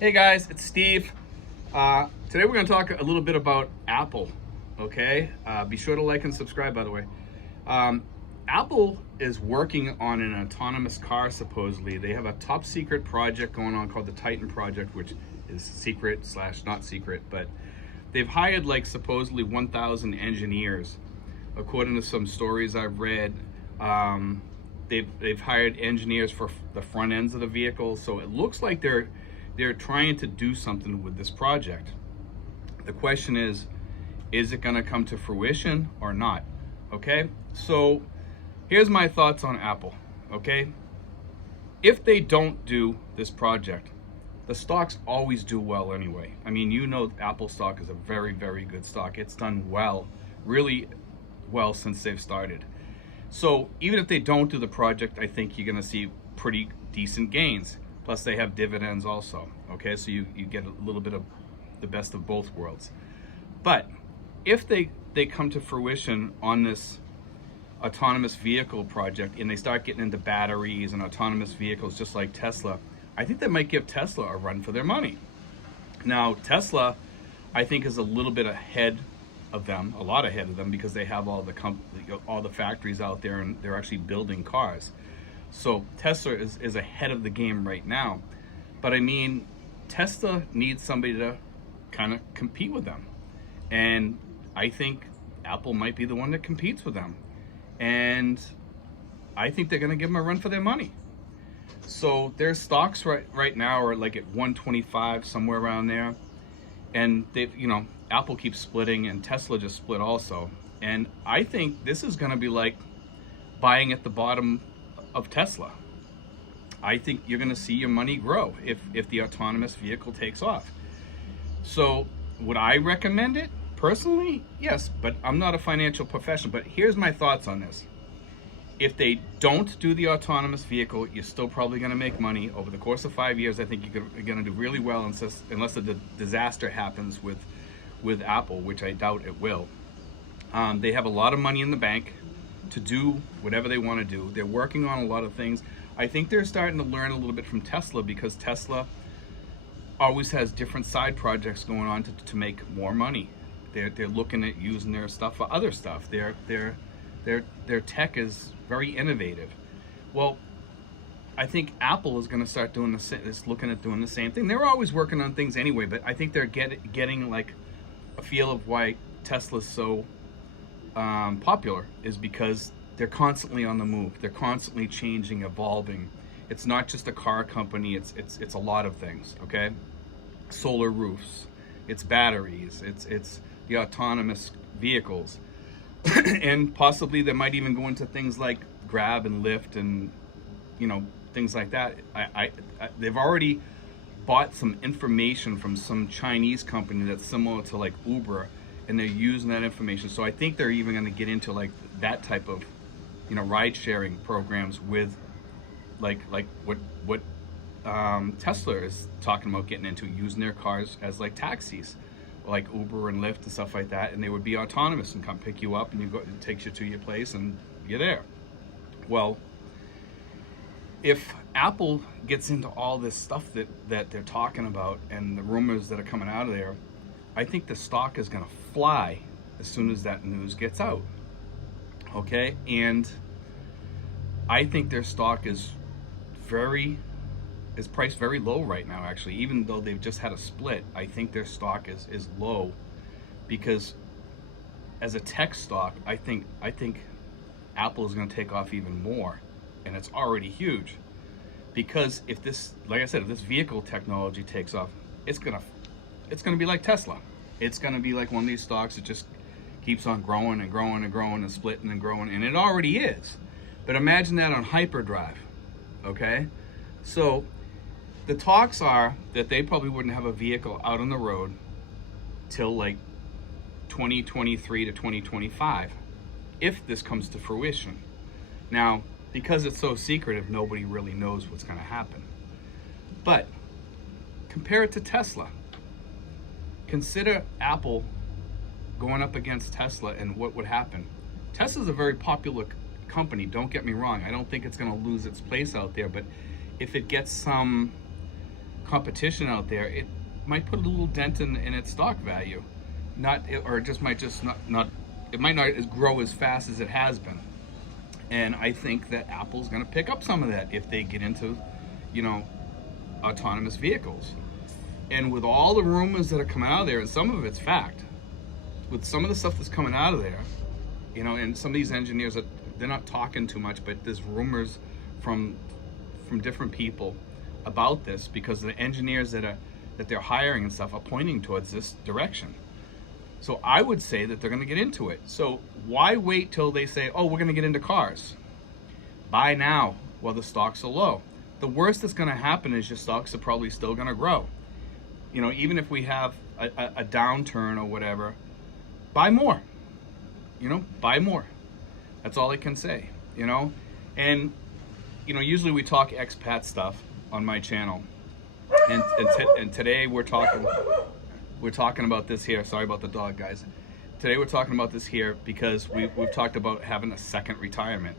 Hey guys, it's Steve. Today we're going to talk a little bit about Apple. Okay, be sure to like and subscribe. By the way, Apple is working on an autonomous car. Supposedly, they have a top secret project going on called the Titan Project, which is secret slash not secret. But they've hired like supposedly 1,000 engineers, according to some stories I've read. They've hired engineers for the front ends of the vehicle, so it looks like they're trying to do something with this project. The question is it going to come to fruition or not? Okay, so here's my thoughts on Apple. Okay, if they don't do this project, the stocks always do well anyway. I mean, you know, Apple stock is a very, very good stock. It's done well, really well since they've started. So even if they don't do the project, I think you're going to see pretty decent gains. Plus they have dividends also. Okay, so you get a little bit of the best of both worlds. But if they come to fruition on this autonomous vehicle project and they start getting into batteries and autonomous vehicles just like Tesla, I think that might give Tesla a run for their money. Now, Tesla, I think, is a little bit ahead of them, a lot ahead of them, because they have all the factories out there and they're actually building cars. So Tesla is ahead of the game right now. But I mean, Tesla needs somebody to kind of compete with them. And I think Apple might be the one that competes with them. And I think they're going to give them a run for their money. So their stocks right now are like at 125, somewhere around there. And they've, Apple keeps splitting and Tesla just split also. And I think this is going to be like buying at the bottom of Tesla. I think you're going to see your money grow if the autonomous vehicle takes off. So would I recommend it? Personally, yes, but I'm not a financial professional. But here's my thoughts on this. If they don't do the autonomous vehicle, you're still probably going to make money. Over the course of 5 years, I think you're going to do really well unless a disaster happens with Apple, which I doubt it will. They have a lot of money in the bank to do whatever they want to do. They're working on a lot of things. I think they're starting to learn a little bit from Tesla, because Tesla always has different side projects going on to make more money. They're looking at using their stuff for other stuff. Their tech is very innovative. Well, I think Apple is going to start doing looking at doing the same thing. They're always working on things anyway, but I think they're getting like a feel of why Tesla's so popular is because they're constantly on the move. They're constantly changing, evolving. It's not just a car company. It's a lot of things. Okay, solar roofs. It's batteries. It's the autonomous vehicles, and possibly they might even go into things like Grab and Lyft and things like that. They've already bought some information from some Chinese company that's similar to like Uber, and they're using that information. So I think they're even going to get into like that type of ride sharing programs with like what Tesla is talking about getting into, using their cars as like taxis, like Uber and Lyft and stuff like that, and they would be autonomous and come pick you up and it takes you to your place and you're there. Well, if Apple gets into all this stuff that they're talking about and the rumors that are coming out of there, I think the stock is going to fly as soon as that news gets out. Okay, and I think their stock is priced very low right now. Actually, even though they've just had a split, I think their stock is low, because as a tech stock, I think Apple is going to take off even more, and it's already huge. Because if this, like I said, if this vehicle technology takes off, it's gonna be like Tesla. It's gonna be like one of these stocks that just keeps on growing and growing and growing and splitting and growing, and it already is. But imagine that on hyperdrive. Okay, so the talks are that they probably wouldn't have a vehicle out on the road till like 2023 to 2025, if this comes to fruition. Now, because it's so secretive, nobody really knows what's going to happen. But compare it to Tesla. Consider Apple going up against Tesla and what would happen. Tesla's a very popular company, don't get me wrong. I don't think it's going to lose its place out there, but if it gets some competition out there, it might put a little dent in its stock value. It might not grow as fast as it has been. And I think that Apple's going to pick up some of that if they get into, autonomous vehicles. And with all the rumors that are coming out of there, and some of it's fact, with some of the stuff that's coming out of there, and some of these engineers, they're not talking too much, but there's rumors from different people about this, because the engineers that they're hiring and stuff are pointing towards this direction. So I would say that they're going to get into it. So why wait till they say, oh, we're going to get into cars? Buy now while the stocks are low. The worst that's going to happen is your stocks are probably still going to grow. Even if we have a downturn or whatever, buy more. Buy more. That's all I can say. And usually we talk expat stuff on my channel, and today we're talking about this here. Sorry about the dog, guys. Today we're talking about this here because we've talked about having a second retirement,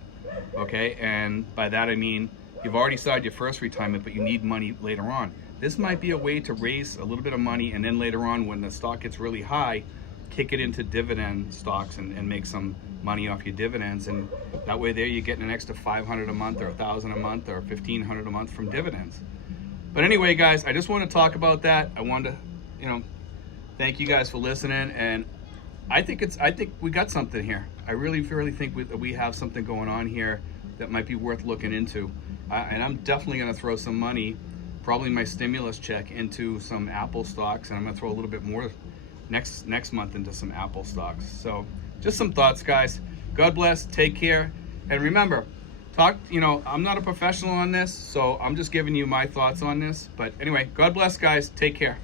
okay? And by that I mean you've already started your first retirement, but you need money later on. This might be a way to raise a little bit of money, and then later on, when the stock gets really high, kick it into dividend stocks and make some money off your dividends. And that way there you're getting an extra $500 a month or $1,000 a month or $1,500 a month from dividends. But anyway, guys, I just want to talk about that. I wanted to, thank you guys for listening, and I think we got something here. I really think we have something going on here that might be worth looking into. And I'm definitely going to throw some money, probably my stimulus check, into some Apple stocks, and I'm going to throw a little bit more next month into some Apple stocks. So just some thoughts, guys. God bless. Take care. And remember, I'm not a professional on this, so I'm just giving you my thoughts on this. But anyway, God bless, guys. Take care.